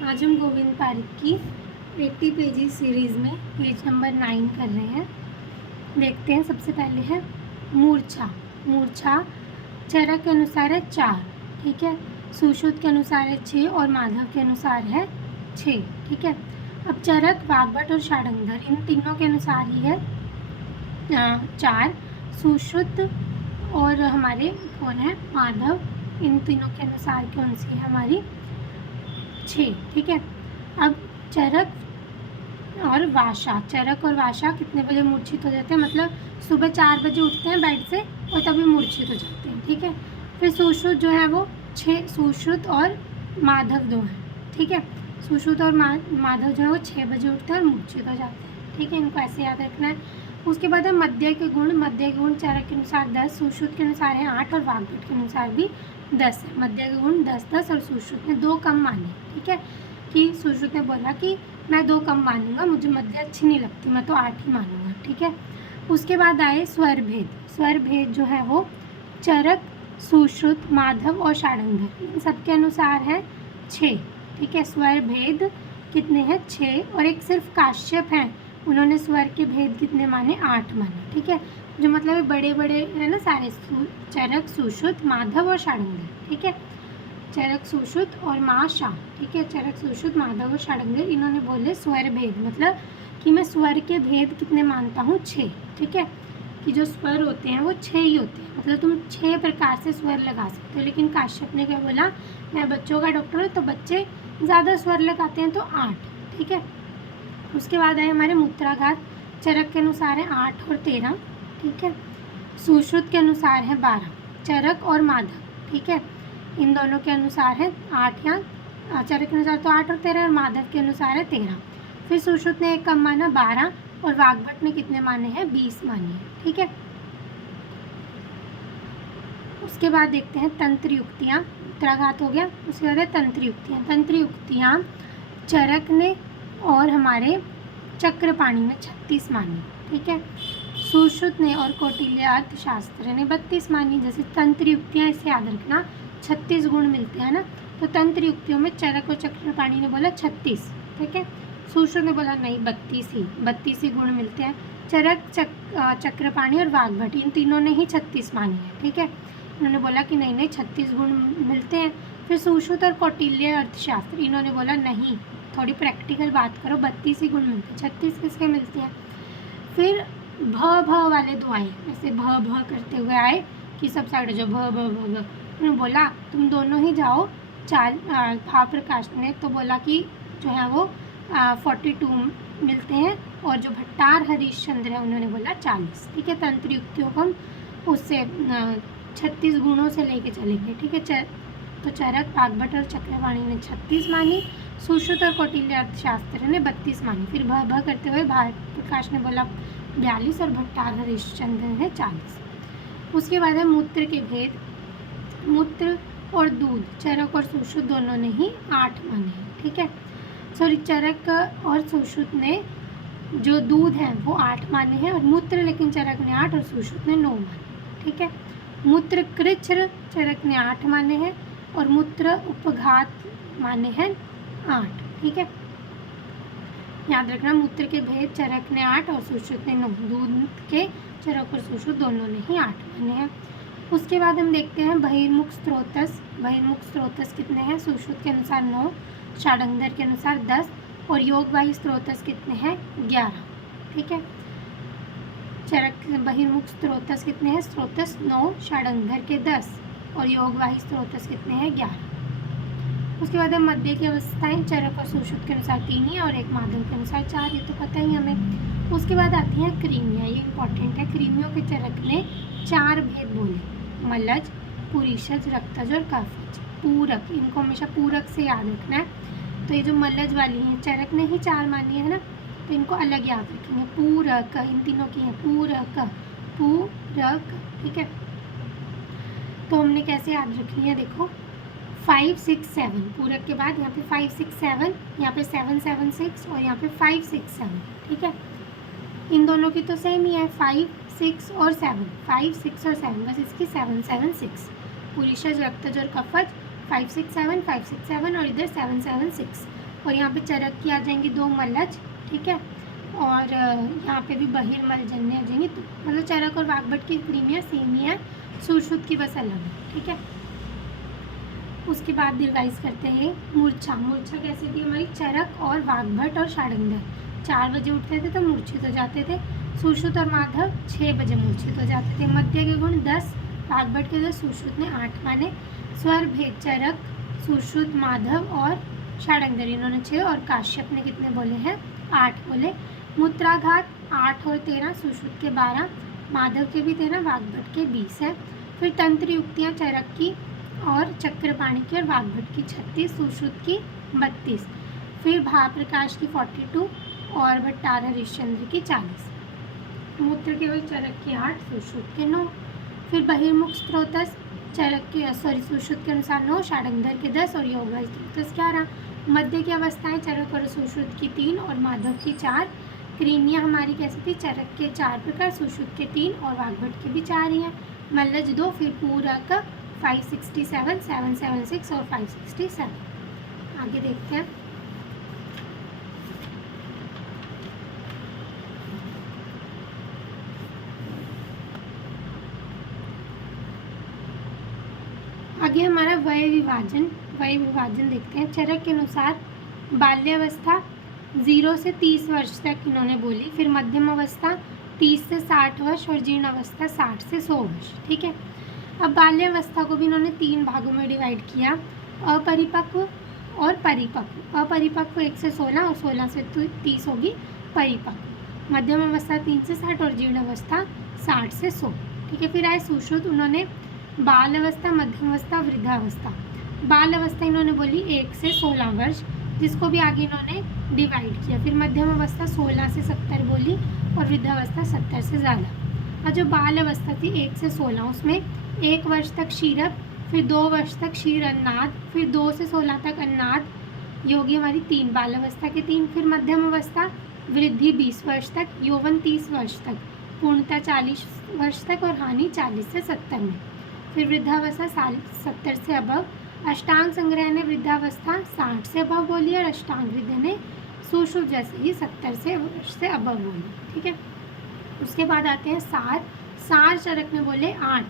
आज हम गोविंद पारिक की 80 पेजेस सीरीज़ में पेज नंबर 9 कर रहे हैं। देखते हैं, सबसे पहले है मूर्छा। मूर्छा चरक के अनुसार है 4, ठीक है। सुश्रुत के अनुसार है 6 और माधव के अनुसार है 6, ठीक है। अब चरक, वाग्भट और षाडंगर इन तीनों के अनुसार ही है 4। सुश्रुत और हमारे कौन है, माधव, इन तीनों के अनुसार कौन सी है हमारी 6, ठीक है। अब चरक और वाशा, चरक और वाशा कितने बजे मूर्छित हो जाते हैं, मतलब सुबह 4 बजे उठते हैं बेड से और तभी मूर्छित हो जाते हैं, ठीक है। फिर सुश्रुत जो है वो 6, सुश्रुत और माधव 2 हैं, ठीक है। सुश्रुत और माधव जो है वो 6 बजे उठते हैं और मूर्छित हो जाते हैं, ठीक है। इनको ऐसे याद रखना है। उसके बाद है मध्य के गुण। मध्य के गुण चरक के अनुसार 10, सुश्रुत के अनुसार है 8 और वाग्भट के अनुसार भी 10 है। मध्य के गुण 10-10 और सुश्रुत ने 2 कम माने, ठीक है। कि सुश्रुत ने बोला कि मैं 2 कम मानूंगा, मुझे मध्य अच्छी नहीं लगती, मैं तो 8 ही मानूंगा, ठीक है। उसके बाद आए स्वर भेद। स्वर भेद जो है वो चरक, सुश्रुत, माधव और षाडंगर इन सब के अनुसार है 6, ठीक है। स्वर भेद कितने हैं, 6। और एक सिर्फ काश्यप हैं, उन्होंने स्वर के भेद कितने माने, 8 माने, ठीक है। जो मतलब बड़े बड़े है ना सारे, चरक, सुश्रुत, माधव और षाडंगर, ठीक है। चरक, सुश्रुत और माशा, ठीक है। चरक, सुश्रुत, माधव और षाडंगर इन्होंने बोले स्वर भेद, मतलब कि मैं स्वर के भेद कितने मानता हूँ, 6, ठीक है। कि जो स्वर होते हैं वो 6 ही होते हैं, मतलब तुम 6 प्रकार से स्वर लगा सकते हो। लेकिन काश्यप ने क्या बोला, मैं बच्चों का डॉक्टर हूँ तो बच्चे ज़्यादा स्वर लगाते हैं, तो 8, ठीक है। उसके बाद आए हमारे मूत्राघात। चरक के अनुसार है 8 और 13, ठीक है। सुश्रुत के अनुसार है 12, चरक और माधव, ठीक है। इन दोनों के अनुसार है 8, या चरक के अनुसार तो 8 और 13 और माधव के अनुसार है 13। फिर सुश्रुत ने एक कम माना 12 और वाग्भट ने कितने माने हैं, 20 माने हैं, ठीक है। उसके बाद देखते हैं तंत्र युक्तियाँ। मूत्राघात हो गया, उसके बाद है तंत्र युक्तियाँ। तंत्र युक्तियाँ चरक ने और हमारे चक्रपाणी ने 36 मानी, ठीक है। सुश्रुत ने और कौटिल्य अर्थशास्त्र ने 32 मानी। जैसे तंत्र युक्तियाँ, इसे याद रखना, 36 गुण मिलते हैं ना, तो तंत्र युक्तियों में चरक और चक्रपाणी ने बोला 36, ठीक है। सुश्रुत ने बोला नहीं, 32 ही गुण मिलते हैं। चरक, चक्रपाणी और वाग्भट इन तीनों ने ही 36 मानी है, ठीक है। उन्होंने बोला कि नहीं 36 गुण मिलते हैं। फिर सुश्रुत और कौटिल्य अर्थशास्त्र इन्होंने बोला नहीं, थोड़ी प्रैक्टिकल बात करो, 32 ही गुण मिलते हैं, 36 किसके मिलते हैं। फिर भ वाले 2 आए, ऐसे भ करते हुए आए कि सब साइड जो भ उन्होंने बोला तुम दोनों ही जाओ। भावप्रकाश ने तो बोला कि जो है वो 42 मिलते हैं, और जो भट्टार हरीशचंद्र है उन्होंने बोला 40, ठीक है। तंत्र युक्तियों को हम उससे 36 गुणों से लेके चलेंगे, ठीक है। तो चरक, वाग्भट और चक्रपाणी ने 36 मानी, सुश्रुत और कौटिल्य अर्थशास्त्र ने 32 मानी। फिर भ करते हुए भावप्रकाश ने बोला 42 और भट्टार हरीशचंद्र ने 40। उसके बाद है मूत्र के भेद। मूत्र और दूध चरक और सुश्रुत दोनों ने ही 8 माने, ठीक है। सॉरी, चरक और सुश्रुत ने जो दूध है वो 8 माने हैं, और मूत्र लेकिन चरक ने 8 और सुश्रुत ने 9 माने, ठीक है। मूत्र कृच्छ्र चरक ने 8 माने हैं, और मूत्र उपघात माने हैं 8, ठीक है। याद रखना, मूत्र के भेद चरक ने 8 और सुश्रुत ने 9, दूध के चरक और सुश्रुत दोनों ने ही 8 माने हैं। उसके बाद हम देखते हैं बहिर्मुख स्रोतस। बहिर्मुख स्रोतस कितने हैं, सुश्रुत के अनुसार 9, षाडंगर के अनुसार 10 और योगवाही स्रोतस कितने हैं, 11, ठीक है। चरक बहिर्मुख स्रोतस कितने हैं, स्रोतस 9, षाडंगर के 10 और योगवाही स्रोतस कितने हैं, 11। उसके बाद है मध्य की अवस्थाएं। चरक और सुश्रुत के अनुसार 3 ही और एक माधव के अनुसार 4, ये तो पता ही हमें। उसके बाद आती हैं क्रीमियाँ, ये इंपॉर्टेंट है। क्रीमियों के चरक ने 4 भेद बोले, मलज, पुरीषज, रक्तज और कफज। पूरक, इनको हमेशा पूरक से याद रखना है। तो ये जो मलज वाली हैं, चरक ने ही 4 मानी है ना, तो इनको अलग याद रखेंगे। पूरक, इन तीनों की है पूरक, ठीक है। तो हमने कैसे याद रखनी है, देखो 5, 6, 7, पूरक के बाद यहाँ पे 5, 6, 7, यहाँ पे 7, 7, 6 और यहाँ पे 5, 6, 7, ठीक है। इन दोनों की तो सेम ही है, 5, 6 और 7, 5, 6 और 7, बस इसकी 7, 7, 6। पुरीषज, रक्तज और कफज 5, 6, 7, 5, 6, 7 और इधर 7, 7, 6। और यहाँ पे चरक की आ जाएंगी 2 मलज, ठीक है, और यहाँ पे भी बहिर्मलजन्य आ जाएंगी। तो मतलब चरक और वाग्भट की क्रिमियाँ सेम ही है, सुश्रुत की बस अलग है, ठीक है। उसके बाद रिवाइज करते हैं मूर्छा। मूर्छा कैसे थी हमारी? चरक और वाग्भट और षाडंगर 4 बजे उठते थे तो मूर्छित हो जाते थे। सुश्रुत और माधव 6 बजे मूर्छित हो जाते थे। मध्य के गुण 10, वाग्भट के 10, सुश्रुत ने 8 माने। स्वर भेद चरक, सुश्रुत, माधव और षाडंगर इन्होंने 6 और काश्यप ने कितने बोले हैं? 8 बोले। मूत्राघात 8 और 13, सुश्रुत के 12, माधव के भी 13, वाग्भट के 20 है। फिर तंत्र युक्तियाँ चरक की और चक्रपाणी की और वाग्भट की 36, सुश्रुत की 32। फिर भाप्रकाश की 42 और भट्टार हरिश्चंद्र की 40। मूत्र केवल चरक के 8, सुश्रुत के 9। फिर बहिर्मुख स्त्रोतस चरक के सुश्रुत के अनुसार 9, षाडंगर के 10 और योगा स्त्रोतस 11। मध्य की अवस्थाएं चरक और सुश्रुत की 3 और माधव की 4। क्रिमियाँ हमारी कैसी थी? चरक के 4 प्रकार, सुश्रुत के 3 और वाग्भट के भी 4 ही हैं। मल्लज 2, फिर पूरक 567, 776 और 567। आगे देखते हैं। आगे हमारा वय विभाजन देखते हैं। चरक के अनुसार बाल्यावस्था 0 से 30 वर्ष तक इन्होंने बोली। फिर मध्यम अवस्था 30 से 60 वर्ष और जीर्ण अवस्था 60 से 100 वर्ष, ठीक है। अब बाल्यावस्था को भी इन्होंने 3 भागों में डिवाइड किया, अपरिपक्व और परिपक्व। अपरिपक्व 1 से 16 और 16 से 30 होगी परिपक्व। मध्यम अवस्था 3 से 60 और जीर्ण अवस्था 60 से 100, ठीक है। फिर आए सुश्रुत, उन्होंने बाल अवस्था, मध्यम अवस्था, वृद्धावस्था। बाल अवस्था इन्होंने बोली 1 से 16 वर्ष, जिसको भी आगे इन्होंने डिवाइड किया। फिर मध्यम अवस्था 16 से 70 बोली और वृद्धावस्था 70 से ज़्यादा। और जो बाल अवस्था थी 1 से 16, उसमें 1 वर्ष तक क्षीरक, फिर 2 वर्ष तक क्षीर अन्नाद, फिर 2 से 16 तक अन्नाद। योगी हमारी 3 बाल अवस्था के 3। फिर मध्यम अवस्था वृद्धि 20 वर्ष तक, यौवन 30 वर्ष तक, पूर्णता 40 वर्ष तक और हानि 40 से 70 में। फिर वृद्धावस्था 70 से अबव। अष्टांग संग्रह ने वृद्धावस्था 60 से अबव बोली और अष्टांग हृदय ने सुश्रुत जैसे ही 70 से अबव बोली, ठीक है। उसके बाद आते हैं सार। सार चरक ने बोले 8,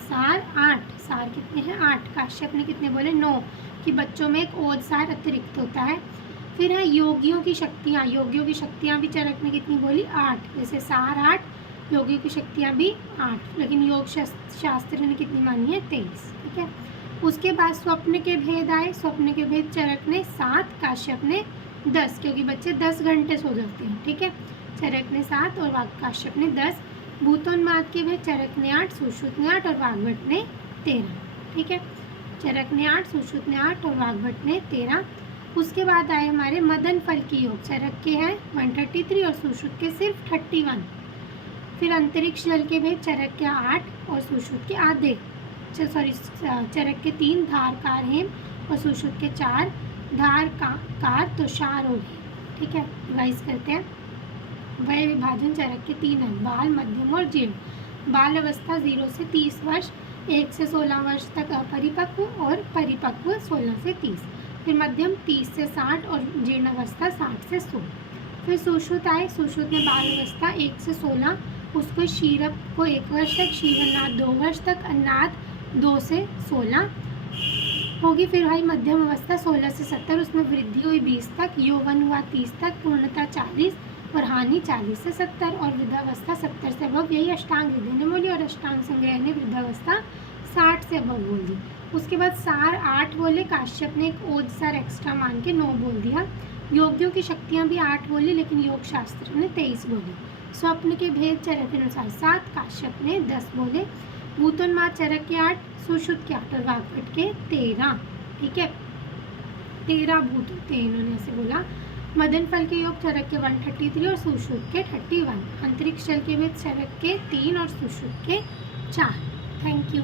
सार 8। सार कितने हैं? 8। काश्यप ने कितने बोले? 9, कि बच्चों में एक ओज सार अतिरिक्त होता है। फिर है योगियों की शक्तियाँ। योगियों की शक्तियाँ भी चरक ने कितनी बोली? 8। जैसे सार 8, योगियों की शक्तियाँ भी 8, लेकिन योग शास्त्र ने कितनी मानी है? 23, ठीक है। उसके बाद स्वप्न के भेद आए। स्वप्न के भेद चरक ने 7, काश्यप ने 10, क्योंकि बच्चे 10 घंटे सो जाते हैं, ठीक है। चरक ने 7 और काश्यप ने 10। भूतोन्माद के भेद चरक ने 8, सुश्रुत ने 8 और वाग्भट ने 13, ठीक है। चरक ने 8, सुश्रुत ने 8 और वाग्भट ने 13। उसके बाद आए हमारे मदन फल की योग। चरक के हैं 133 और सुश्रुत के सिर्फ 31। फिर अंतरिक्ष जल के भेद चरक के 8 और सुश्रुत के आधे, चरक के 3 धारकार हेम और सुश्रुत के 4 धार कार तुषार और हेम, ठीक है। रिवाइज करते हैं। वय विभाजन चरक के 3 हैं, बाल, मध्यम और जीर्ण। बाल अवस्था 0 से 30 वर्ष, 1 से 16 वर्ष तक अपरिपक्व और परिपक्व 16 से 30। फिर मध्यम 30 से 60 और जीर्ण अवस्था 60 से 100। फिर सुश्रुत आए। सुश्रुत में बाल अवस्था 1 से 16, उसको क्षीरक को 1 वर्ष तक, क्षीर अन्नाद 2 वर्ष तक, अन्नाद 2 से 16 होगी। फिर भाई मध्यम अवस्था 16 से 70, उसमें वृद्धि हुई 20 तक, यौवन हुआ 30 तक, पूर्णता 40 और हानि 40 से 70 और वृद्धावस्था 70 से अबव। यही अष्टांग हृदय ने बोली और अष्टांग संग्रह ने वृद्धावस्था 60 से अबव बोल दी। उसके बाद सार 8 बोले, काश्यप ने एक ओज सार एक्स्ट्रा मान के 9 बोल दिया। योगियों की शक्तियाँ भी 8 बोली, लेकिन योग शास्त्र ने 23 बोली। स्वप्न के भेद चरक के अनुसार 7, काश्यप ने 10 बोले। भूतोन्माद चरक के 8, सुश्रुत के 8 और वाग्भट के 13, ठीक है। 13 भूत होते हैं, इन्होंने ऐसे बोला। मदन फल के योग चरक के 133 और सुश्रुत के 31। अंतरिक्ष जल के भेद चरक के 3 और सुश्रुत के 4। Thank you.